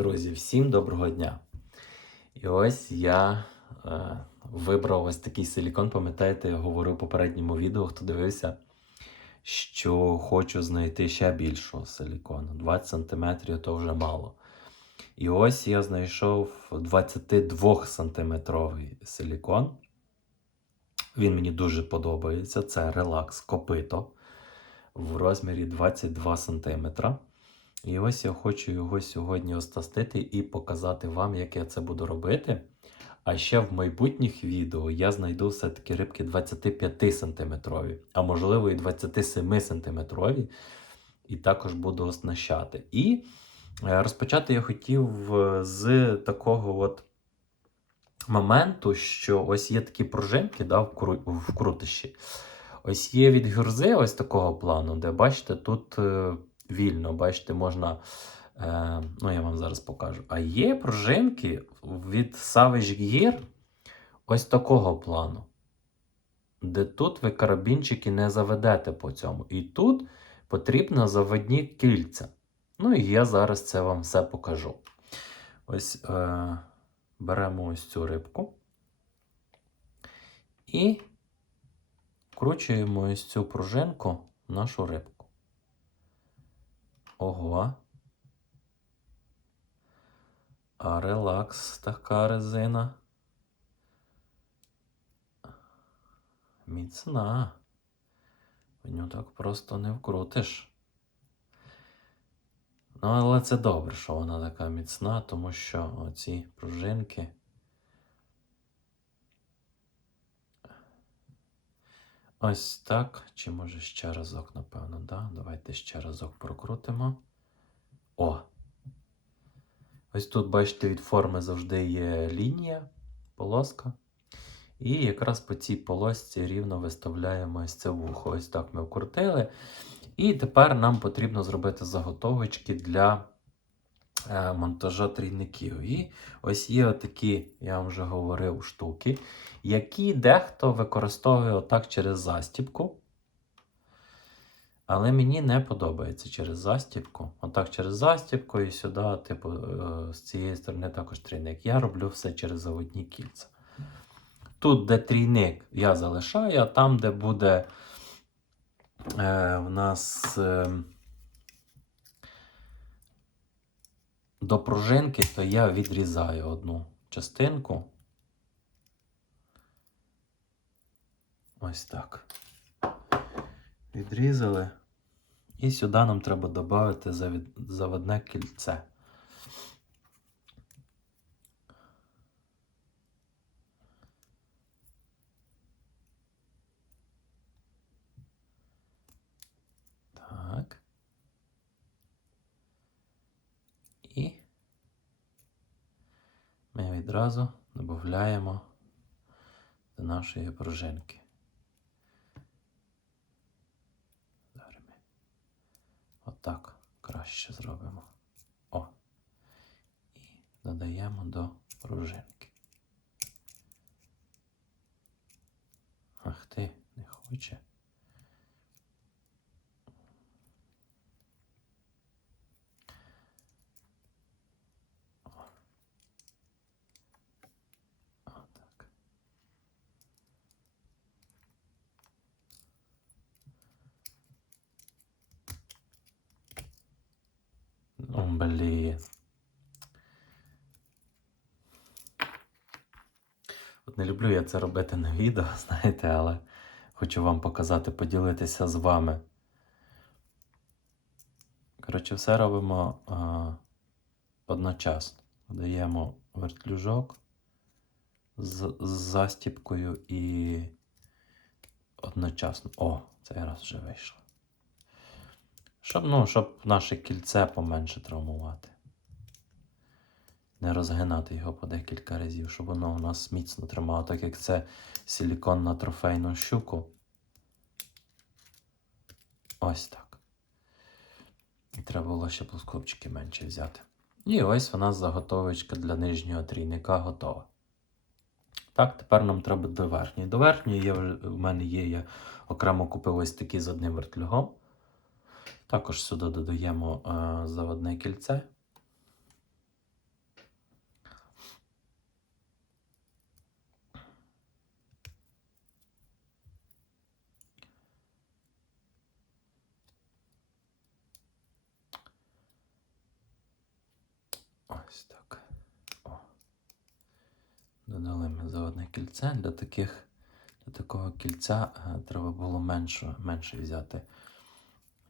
Друзі, всім доброго дня! І ось я е, вибрав ось такий силікон. Пам'ятаєте, я говорив в попередньому відео, хто дивився, що хочу знайти ще більшого силікону. 20 см то вже мало. І ось я знайшов 22 сантиметровий силікон. Він мені дуже подобається. Це релакс копито в розмірі 22 см. І ось я хочу його сьогодні остастити і показати вам, як я це буду робити. А ще в майбутніх відео я знайду все-таки рибки 25 см, а можливо і 27 см. І також буду оснащати. І е, розпочати я хотів е, з такого от моменту, що ось є такі пружинки да, в, крутищі. Ось є від гюрзи ось такого плану, де бачите, тут е, вільно, бачите, можна. Е, ну, я вам зараз покажу. А є пружинки від Savage Gear ось такого плану, де тут ви карабінчики не заведете по цьому. І тут потрібно заводні кільця. Ну і я зараз це вам все покажу. Ось е, беремо ось цю рибку і вкручуємо ось цю пружинку в нашу рибку. Ого. А релакс така резина. Міцна. В нього так просто не вкрутиш. Ну, але це добре, що вона така міцна, тому що оці пружинки. Ось так. Чи може ще разок, напевно, да? Давайте ще разок прокрутимо. О! Ось тут, бачите, від форми завжди є лінія, полоска. І якраз по цій полосці рівно виставляємо ось це вухо. Ось так ми вкрутили. І тепер нам потрібно зробити заготовочки для монтажа трійників. І ось є такі, я вам вже говорив, штуки, які дехто використовує отак через застібку. Але мені не подобається через застібку. Отак через застібку і сюди, типу, е, з цієї сторони також трійник. Я роблю все через заводні кільця. Тут, де трійник, я залишаю, а там, де буде е, в нас е, до пружинки, то я відрізаю одну частинку. Ось так. Відрізали. І сюди нам треба додати заводне кільце. Так. І ми відразу додаємо до нашої пружинки. Отак краще зробимо. О. І додаємо до пружинки. Ах ти, не хоче. О, блін. От не люблю я це робити на відео, знаєте, але хочу вам показати, поділитися з вами. Коротше, все робимо а, одночасно. Даємо вертлюжок з, з застіпкою і одночасно. О, цей раз вже вийшло. Щоб ну, щоб наше кільце поменше травмувати. Не розгинати його по декілька разів, щоб воно у нас міцно тримало, так як це силікон на трофейну щуку. Ось так. І треба було ще плоскопчики менше взяти. І ось у нас заготовочка для нижнього трійника готова. Так, тепер нам треба до верхньої. До верхньої я в мене є, я окремо купив ось такі з одним вертлюгом. Також сюди додаємо е, заводне кільце. Ось так. О. Додали ми за одне кільце. Для таких, для такого кільця е, треба було менше, менше взяти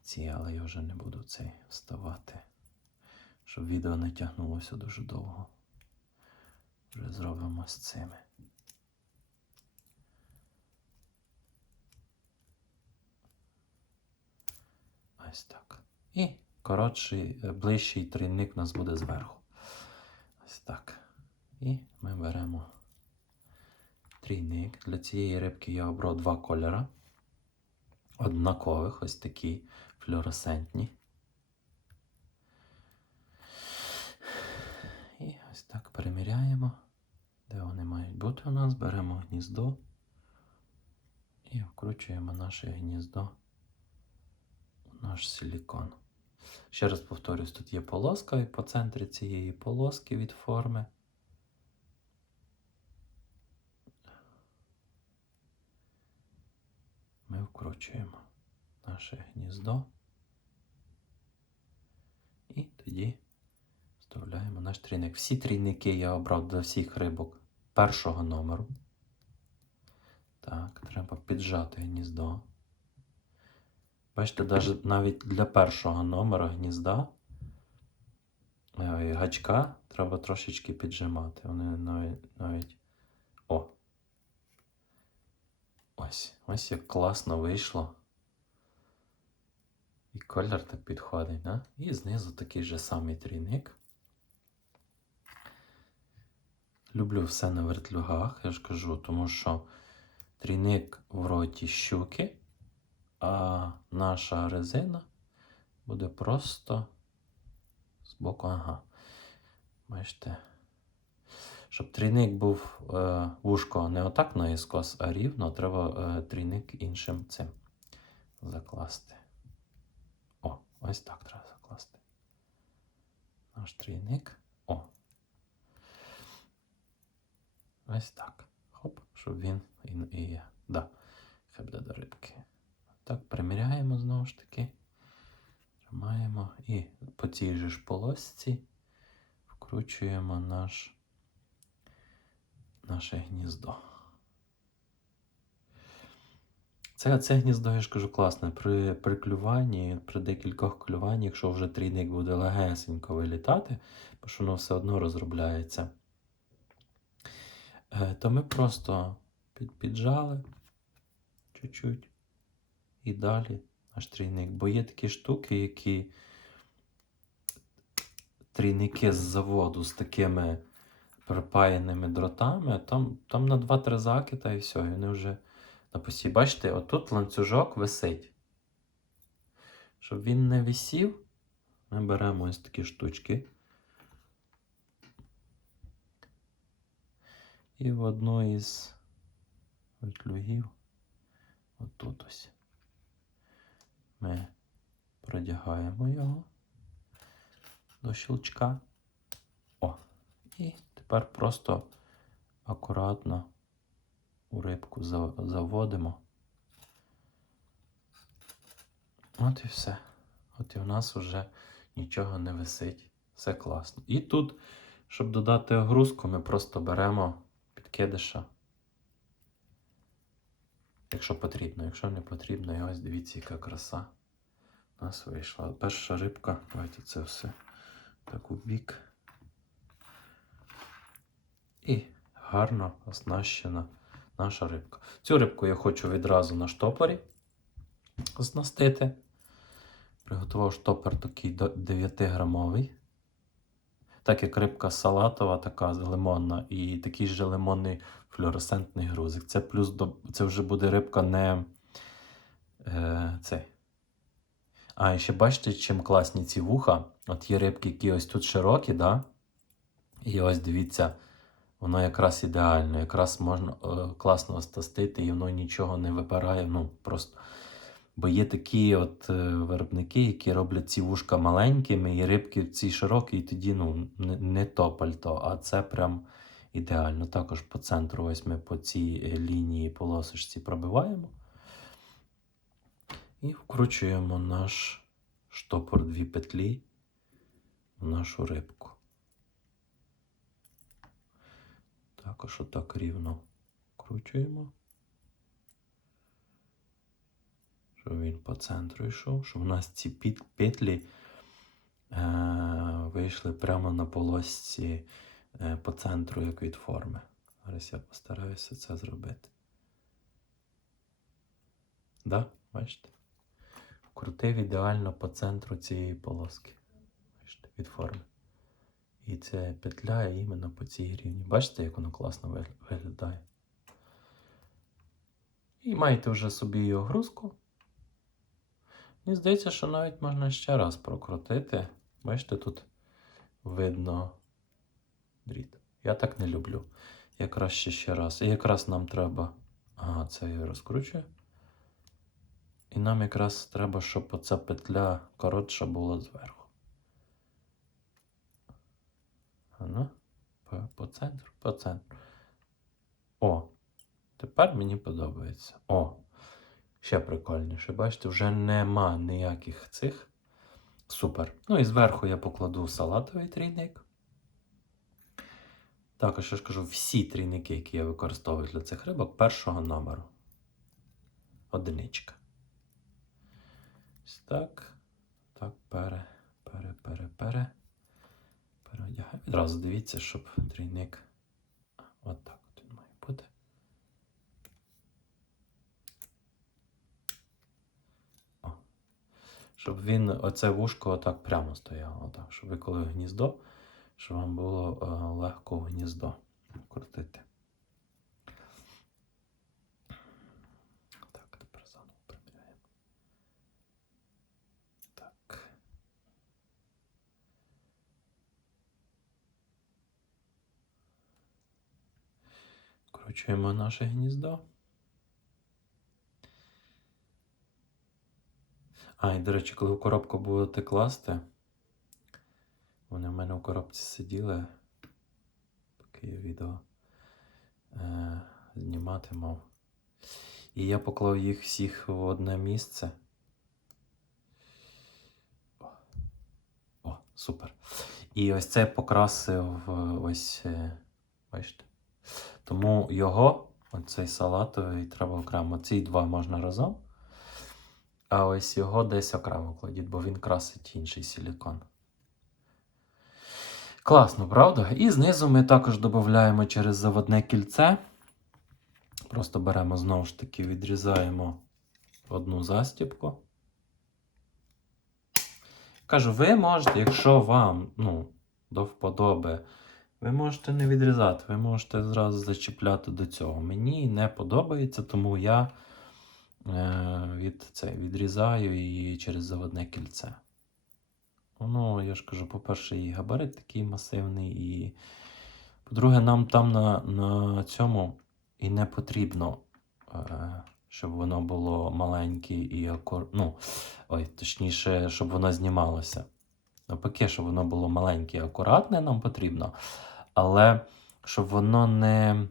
ці, але я вже не буду цей вставати, щоб відео не тягнулося дуже довго. Вже зробимо з цими. Ось так. І коротший, е, ближчий трійник у нас буде зверху. Ось так. І ми беремо трійник. Для цієї рибки я обрав два кольори. Однакових, ось такі флюоресцентні. І ось так переміряємо, де вони мають бути у нас. Беремо гніздо і вкручуємо наше гніздо у наш силікон. Ще раз повторюсь, тут є полоска, і по центрі цієї полоски від форми ми вкручуємо наше гніздо. І тоді вставляємо наш трійник. Всі трійники я обрав для всіх рибок першого номеру. Так, треба піджати гніздо. Бачите, навіть для першого номера гнізда е, гачка треба трошечки піджимати. Вони навіть, навіть. О! Ось, ось як класно вийшло. І колір так підходить, да? І знизу такий же самий трійник. Люблю все на вертлюгах, я ж кажу, тому що трійник в роті щуки, а наша резина буде просто з боку. Ага. Бачите. Щоб трійник був е, вушко не отак наіскос, а рівно, треба е, трійник іншим цим закласти. О, ось так треба закласти. Наш трійник. О. Ось так. Хоп, щоб він і, і да, хай буде до рибки. Так, приміряємо знову ж таки. Тримаємо і по цій же ж полосці вкручуємо наш, наше гніздо. Це, це гніздо, я ж кажу, класне. При, при клюванні, при декількох клюваннях, якщо вже трійник буде легесенько вилітати, бо що воно все одно розробляється, е, то ми просто під, піджали чуть-чуть і далі наш трійник. Бо є такі штуки, які трійники з заводу з такими припаяними дротами, там, там на 2-3 закита і все, і вони вже на посі. Бачите, отут ланцюжок висить. Щоб він не висів, ми беремо ось такі штучки. І в одну із вертлюгів, отут ось, ми продягаємо його до щелчка. О, і тепер просто акуратно у рибку заводимо. От і все. От і в нас вже нічого не висить. Все класно. І тут, щоб додати огрузку, ми просто беремо підкидиша. Якщо потрібно, якщо не потрібно, і ось дивіться, яка краса у нас вийшла. Перша рибка, давайте це все так у бік. І гарно оснащена наша рибка. Цю рибку я хочу відразу на штопорі оснастити. Приготував штопор такий 9-грамовий. Так як рибка салатова, така лимонна, і такий же лимонний флюоресцентний грузик. Це плюс до, це вже буде рибка не е, цей. А, і ще бачите, чим класні ці вуха. От є рибки, які ось тут широкі, да? І ось дивіться, воно якраз ідеально, якраз можна е, класно остастити, і воно нічого не випирає. Ну, просто. Бо є такі от е, виробники, які роблять ці вушка маленькими, і рибки ці широкі, і тоді ну, не, то пальто, а це прям ідеально. Також по центру ось ми по цій е, лінії полосочці пробиваємо. І вкручуємо наш штопор дві петлі в нашу рибку. Також отак рівно кручуємо. Щоб він по центру йшов, щоб у нас ці піт- петлі е, вийшли прямо на полосці е, по центру, як від форми. Зараз я постараюся це зробити. Да? Бачите? Крутив ідеально по центру цієї полоски. Бачите, від форми. І це петля іменно по цій рівні. Бачите, як воно класно виглядає. І маєте вже собі її огрузку. Мені здається, що навіть можна ще раз прокрутити. Бачите, тут видно дріт. Я так не люблю. Я краще ще раз. І якраз нам треба. Ага, це я розкручую. І нам якраз треба, щоб оця петля коротша була зверху. Ано, по, по центру, по центру. О, тепер мені подобається. О, ще прикольніше. Бачите, вже нема ніяких цих. Супер. Ну і зверху я покладу салатовий трійник. Також я ж кажу, всі трійники, які я використовую для цих рибок, першого номеру. Одиничка. Ось так. Так, пере, пере, пере, пере. Переодягаю. Відразу дивіться, щоб трійник. От так от він має бути. О. Щоб він, оце вушко отак прямо стояло. Отак, щоб ви коли гніздо, щоб вам було е, легко гніздо крутити. Так, тепер заново приміряємо. Так. Вкручуємо наше гніздо. А, і, до речі, коли в коробку будете класти, вони в мене в коробці сиділи, поки я відео е, знімати мав. І я поклав їх всіх в одне місце. О, О супер. І ось це покрасив е, ось, е, бачите. Тому його, оцей салатовий, треба окремо. Ці два можна разом. А ось його десь окремо кладіть, бо він красить інший силікон. Класно, правда? І знизу ми також додаємо через заводне кільце. Просто беремо знову ж таки, відрізаємо одну застібку. Кажу, ви можете, якщо вам ну, до вподоби, ви можете не відрізати, ви можете зразу зачіпляти до цього. Мені не подобається, тому я е, від, це, відрізаю її через заводне кільце. Воно, я ж кажу, по-перше, і габарит такий масивний, і по-друге, нам там на, на цьому і не потрібно, е, щоб воно було маленьке і акур... ну, ой, точніше, щоб воно знімалося. Навпаки, щоб воно було маленьке і акуратне, нам потрібно. Але щоб воно не.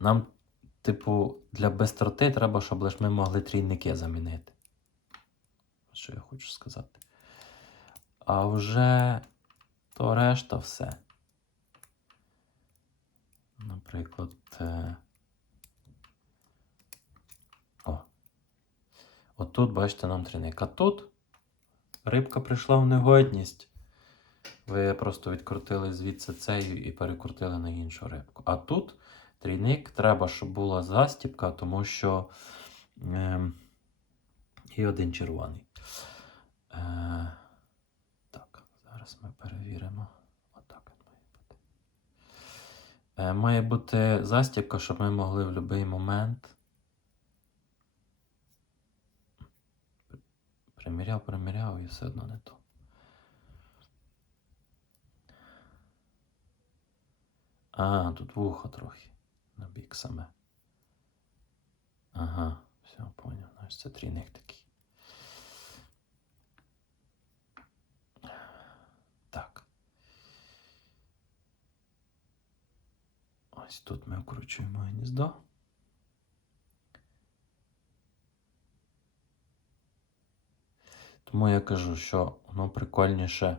Нам, типу, для бистроти треба, щоб лише ми могли трійники замінити. Що я хочу сказати. А вже то решта все. Наприклад. е, О. Отут, бачите, нам трійник. А тут рибка прийшла в негодність. Ви просто відкрутили звідси цей і перекрутили на іншу рибку. А тут трійник треба, щоб була застіпка, тому що е, і один червоний. Е, так, зараз ми перевіримо. Отак от має бути. Е, має бути застіпка, щоб ми могли в будь-який момент. Приміряв, приміряв і все одно не то. А, тут вухо трохи. На бік саме. Ага, все, поняв. Значить, це трійник такий. Так. Ось тут ми вкручуємо гніздо. Тому я кажу, що воно прикольніше,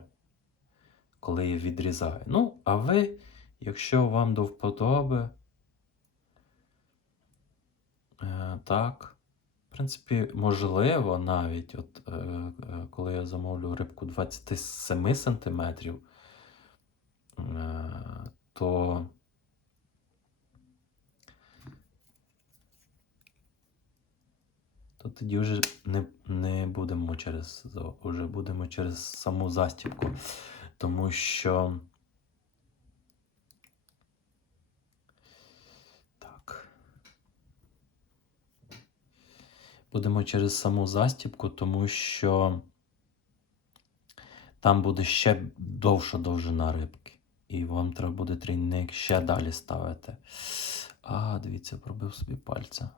коли я відрізаю. Ну, а ви, Якщо вам до вподоби, е, так. В принципі, можливо, навіть, от, е, е, коли я замовлю рибку 27 сантиметрів, то то тоді вже не, не будемо через вже будемо через саму застібку. Тому що. Так. Будемо через саму застібку, тому що там буде ще довша довжина рибки. І вам треба буде трійник ще далі ставити. А, дивіться, пробив собі пальця.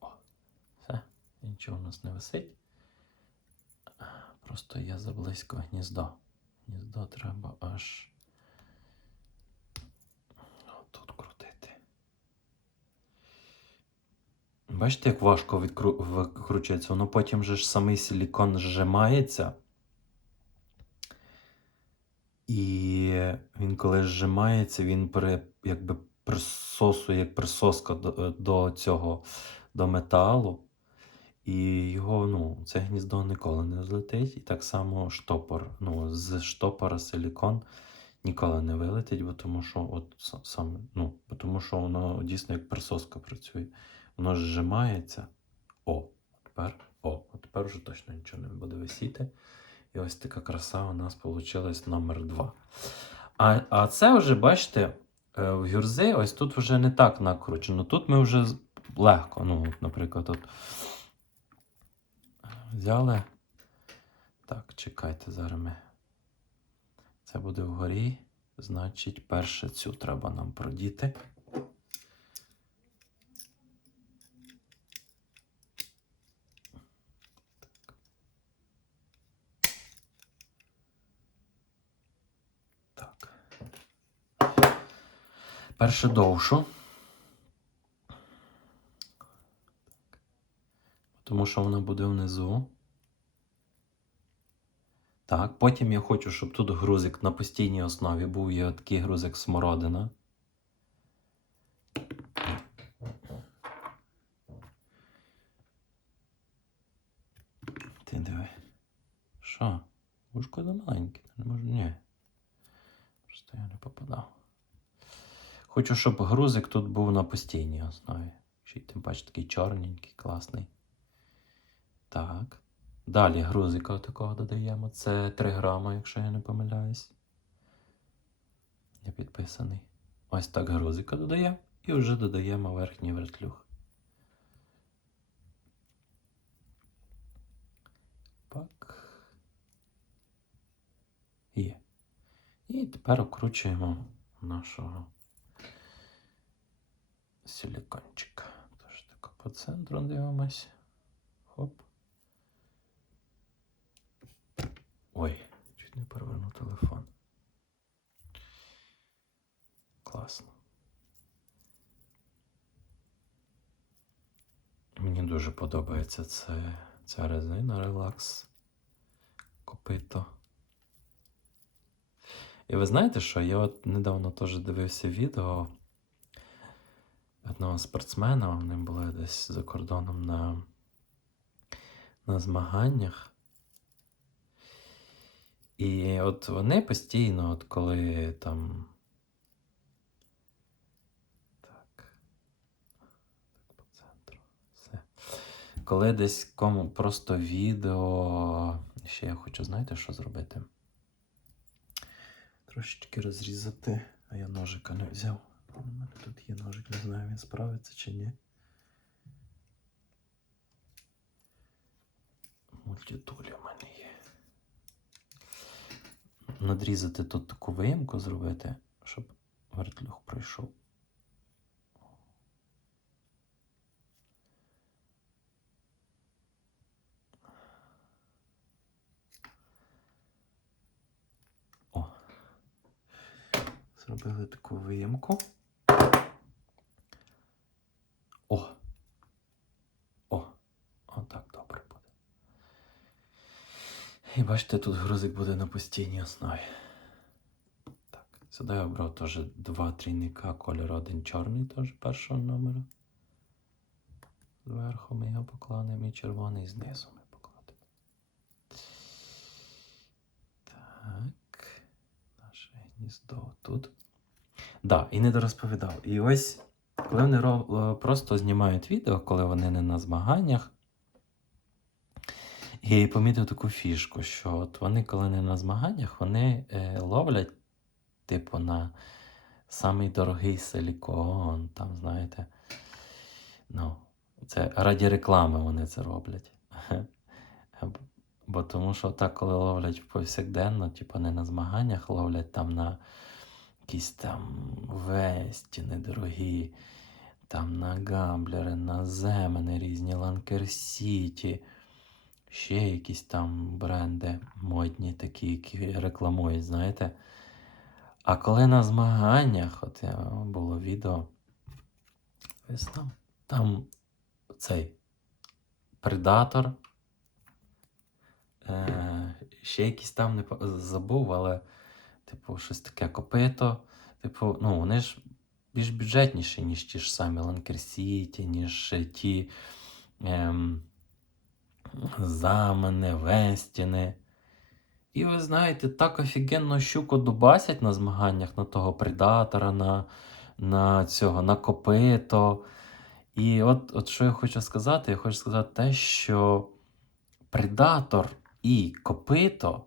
О, все, нічого у нас не висить. Просто я заблизько гніздо. Гніздо треба аж тут крутити. Бачите, як важко викручується? Воно потім же ж самий силікон зжимається. І він, коли зжимається, він при, якби присосує, як присоска до, до цього до металу. І його, ну, це гніздо ніколи не злетить. І так само штопор. Ну, з штопора силікон ніколи не вилетить, бо тому що от с- саме, ну, тому що воно дійсно як присоска працює. Воно зжимається. О, тепер, о, тепер вже точно нічого не буде висіти. І ось така краса у нас вийшла номер 2. А, а це вже, бачите, е, в гюрзи ось тут вже не так накручено. Тут ми вже легко. Ну, наприклад, от взяли. Так, чекайте, зараз ми. Це буде вгорі. Значить, перше цю треба нам продіти. Перше довшу. Тому що вона буде внизу. Так, потім я хочу, щоб тут грузик на постійній основі був є такий грузик смородина. Ти диви. Що? Вушко за маленьке. Не можу. Ні. Просто я не попадав. Хочу, щоб грузик тут був на постійній основі. Ще й тим паче такий чорненький, класний. Так. Далі грузика такого додаємо. Це 3 грама, якщо я не помиляюсь. Я підписаний. Ось так грузика додаємо. І вже додаємо верхній вертлюг. Так. Є. І тепер окручуємо нашого силікончика. Тож так по центру дивимось. Хоп. Ой, чуть не перевернув телефон. Класно. Мені дуже подобається це, ця резина релакс копито. І ви знаєте що? Я от недавно теж дивився відео одного спортсмена, вони були десь за кордоном на, на змаганнях. І от вони постійно, от коли там. Коли десь кому просто відео. Ще я хочу, знаєте, що зробити? Трошечки розрізати, а я ножика не взяв. У мене тут є ножик, не знаю, він справиться чи ні. Мультитулі в мене є. Надрізати тут таку виємку зробити, щоб вертлюг пройшов. Зробили таку виємку. О. О. Отак добре буде. І бачите, тут грузик буде на постійній основі. Так, сюди я обрав теж два трійника, кольор один чорний, теж першого номера. Зверху ми його покладемо і червоний знизу ми покладемо. Так. Наше гніздо тут. Да, і не дорозповідав. І ось, коли вони просто знімають відео, коли вони не на змаганнях. І помітив таку фішку, що от вони, коли не на змаганнях, вони е, ловлять, типу, на самий дорогий силікон, там, знаєте. Ну, це раді реклами вони це роблять. Бо тому що так, коли ловлять повсякденно, типу не на змаганнях, ловлять там на якісь там весті недорогі, там на гамблери, на земени різні, Ланкер Сіті, ще якісь там бренди модні, такі, які рекламують, знаєте. А коли на змаганнях, от було відео, ось там, там цей предатор. Е, ще якісь там не забув, але, типу, щось таке копито. Типу, ну, вони ж більш бюджетніші, ніж ті ж самі Ланкер Сіті, ніж ті ем, замени, вестіни. І ви знаєте, так офігенно щуку дубасять на змаганнях на того предатора, на, на цього, на копито. І от, от що я хочу сказати, я хочу сказати те, що предатор і копито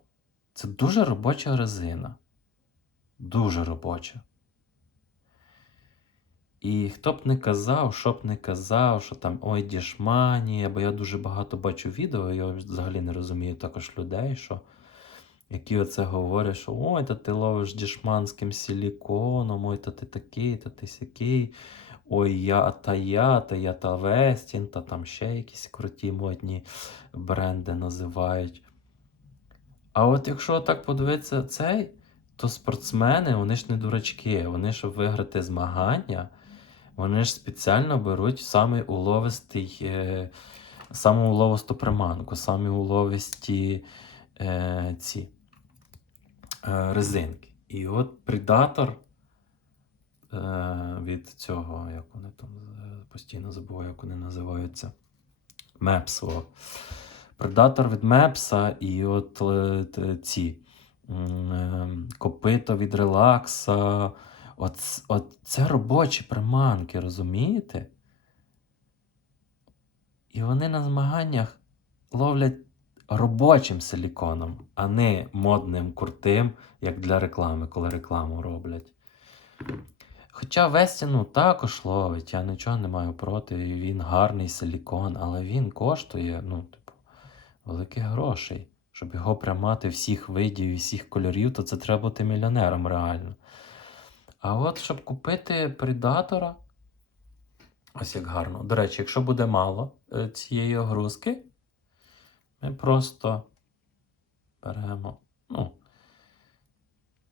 це дуже робоча резина. Дуже робоча. І хто б не казав, що б не казав, що там ой, дішманія, бо я дуже багато бачу відео, я взагалі не розумію також людей, що які оце говорять, що ой, та ти ловиш дішманським силіконом, ой, та ти такий, та ти сякий, ой, я та я, та я та Вестін, та там ще якісь круті модні бренди називають. А от якщо так подивитися цей, то спортсмени, вони ж не дурачки, вони, щоб виграти змагання, вони ж спеціально беруть самий уловистий, е, саму уловисту приманку, самі уловисті е, ці е, резинки. І от предатор е, від цього, як вони там е, постійно забуваю, як вони називаються. Мепсо. Предатор від Мепса і от е, ці е, копито від релакса. От, от це робочі приманки, розумієте? І вони на змаганнях ловлять робочим силіконом, а не модним крутим, як для реклами, коли рекламу роблять. Хоча Вестіну також ловить, я нічого не маю проти, він гарний силікон, але він коштує, ну, типу, великих грошей. Щоб його приймати всіх видів і всіх кольорів, то це треба бути мільйонером реально. А от щоб купити предатора, ось як гарно. До речі, якщо буде мало е, цієї огрузки, ми просто беремо, ну,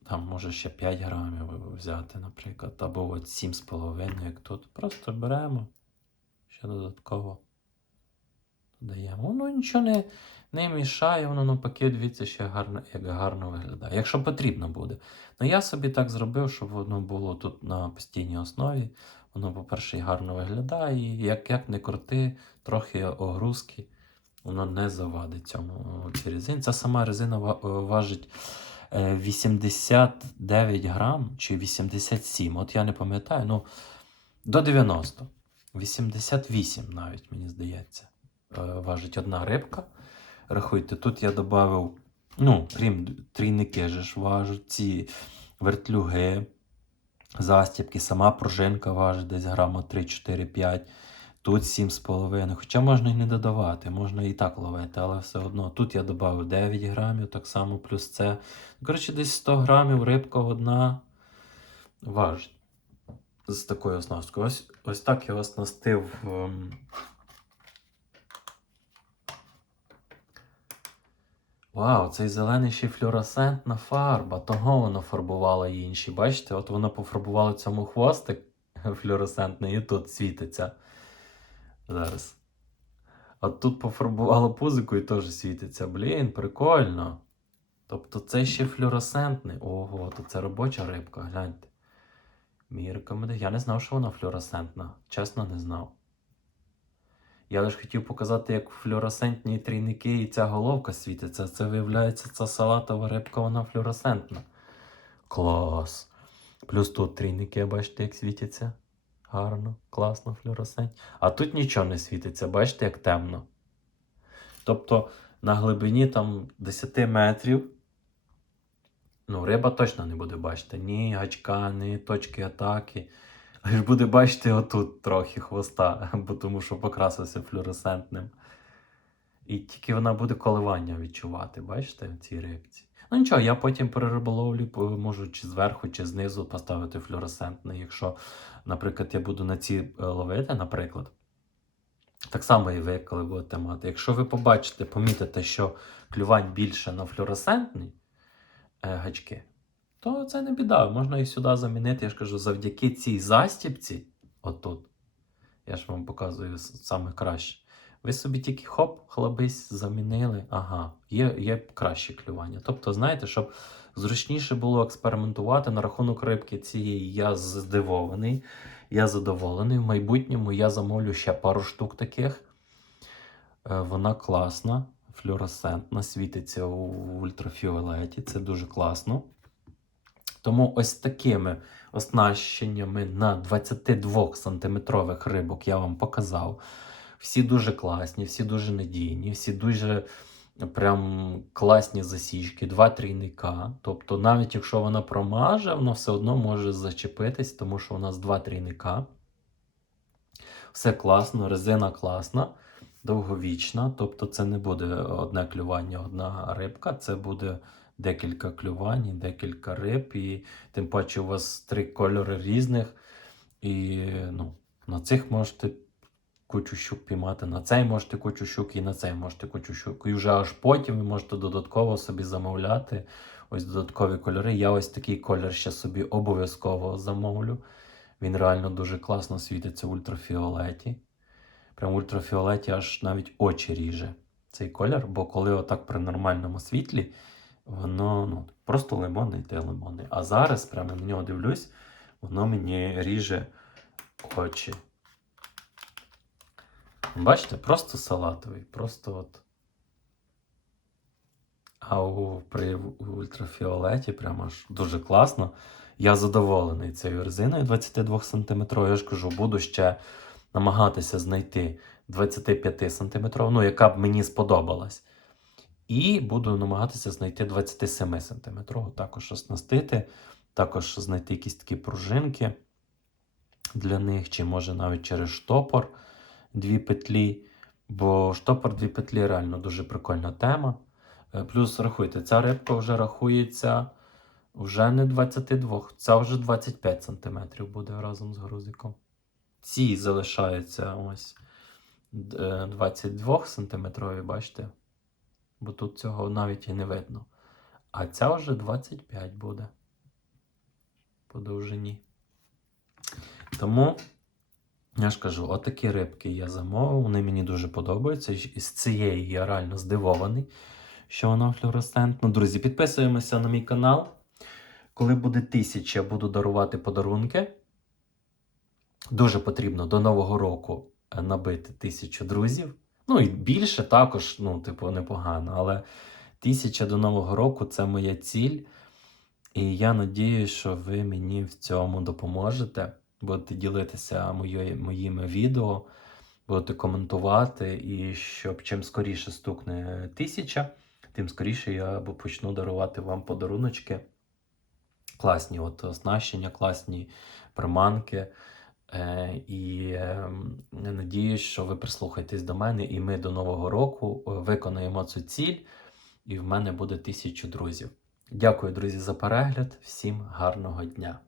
там може ще 5 грамів взяти, наприклад, або от 7,5, як тут. Просто беремо, ще додатково додаємо. Воно нічого не, не мішає, воно навпаки, дивіться, ще гарно, як гарно виглядає. Якщо потрібно буде. Ну я собі так зробив, щоб воно було тут на постійній основі. Воно, по-перше, гарно виглядає, і як, як не крути, трохи огрузки, воно не завадить цьому цій резині. Ця сама резина е, важить е, 89 грам чи 87. От я не пам'ятаю, ну до 90. 88 навіть, мені здається, е, важить одна рибка. Рахуйте, тут я додав, ну, крім трійники же ж важуть, ці вертлюги, застібки, сама пружинка важить десь грама 3-4-5. Тут 7,5. Хоча можна і не додавати, можна і так ловити, але все одно. Тут я додав 9 грамів, так само плюс це. Коротше, десь 100 грамів рибка одна важить. З такою оснасткою. Ось, ось так я оснастив. Вау, цей зелений ще флюоресцентна фарба. Того воно фарбувало інші. Бачите, от воно пофарбувало цьому хвостик флюоресцентний і тут світиться. Зараз. А тут пофарбувало пузику і теж світиться. Блін, прикольно. Тобто це ще флюоресцентний. Ого, то це робоча рибка, гляньте. Мій рекомендація. Я не знав, що вона флюоресцентна. Чесно, не знав. Я лише хотів показати, як флюоресцентні трійники і ця головка світиться. Це виявляється, ця салатова рибка, вона флюоресцентна. Клас. Плюс тут трійники, бачите, як світяться. Гарно, класно, флюоресцент. А тут нічого не світиться, бачите, як темно. Тобто на глибині там 10 метрів. Ну, риба точно не буде бачити. Ні гачка, ні точки атаки. Аж буде бачити отут трохи хвоста, бо тому що покрасився флюоресцентним. І тільки вона буде коливання відчувати, бачите, в цій рибці. Ну нічого, я потім при риболовлі можу чи зверху, чи знизу поставити флюоресцентний. Якщо, наприклад, я буду на ці е, ловити, наприклад. Так само і ви, коли будете мати. Якщо ви побачите, помітите, що клювань більше на флюоресцентні е, гачки, то це не біда. Можна і сюди замінити. Я ж кажу, завдяки цій застіпці, отут, я ж вам показую саме краще. Ви собі тільки хоп, хлабись, замінили. Ага, є, є краще клювання. Тобто, знаєте, щоб зручніше було експериментувати на рахунок рибки цієї, я здивований, я задоволений. В майбутньому я замовлю ще пару штук таких. Е, Вона класна, флюоресцентна, світиться у ультрафіолеті. Це дуже класно. Тому ось такими оснащеннями на 22 сантиметрових рибок я вам показав. Всі дуже класні, всі дуже надійні, всі дуже прям класні засічки, два трійника. Тобто, навіть якщо вона промаже, вона все одно може зачепитись, тому що у нас два трійника. Все класно, резина класна, довговічна. Тобто, це не буде одне клювання, одна рибка, це буде декілька клювань, декілька риб, і тим паче у вас три кольори різних. І ну, на цих можете кучу щук піймати, на цей можете кучу щук, і на цей можете кучу щук. І вже аж потім ви можете додатково собі замовляти ось додаткові кольори. Я ось такий колір ще собі обов'язково замовлю. Він реально дуже класно світиться в ультрафіолеті. Прям в ультрафіолеті аж навіть очі ріже цей колір, бо коли отак при нормальному світлі, воно ну, просто лимонний та лимонний. А зараз прямо на нього дивлюсь, воно мені ріже очі. Бачите, просто салатовий, просто от. А у, при ультрафіолеті прямо аж дуже класно. Я задоволений цією резиною 22 см. Я ж кажу, буду ще намагатися знайти 25 см, ну, яка б мені сподобалась. І буду намагатися знайти 27 см. Також оснастити, також знайти якісь такі пружинки для них, чи може навіть через штопор дві петлі. Бо штопор дві петлі реально дуже прикольна тема. Е, Плюс рахуйте, ця рибка вже рахується вже не 22, ця вже 25 см буде разом з грузиком. Ці залишаються ось е, 22 см, бачите? Бо тут цього навіть і не видно. А ця вже 25 буде по довжині. Тому, я ж кажу, отакі рибки я замовив, вони мені дуже подобаються. І з цієї я реально здивований, що вона флюоресцентна. Друзі, підписуємося на мій канал. Коли буде тисяча, буду дарувати подарунки. Дуже потрібно до Нового року е, набити тисячу друзів. Ну і більше також, ну, типу, непогано. Але тисяча до Нового року це моя ціль. І я надіюсь, що ви мені в цьому допоможете. Будете ділитися моє, моїми відео, будете коментувати, і щоб чим скоріше стукне тисяча, тим скоріше я почну дарувати вам подаруночки. Класні от оснащення, класні приманки. Е, і е, надіюсь, що ви прислухаєтесь до мене, і ми до Нового року е, виконаємо цю ціль, і в мене буде тисячу друзів. Дякую, друзі, за перегляд. Всім гарного дня!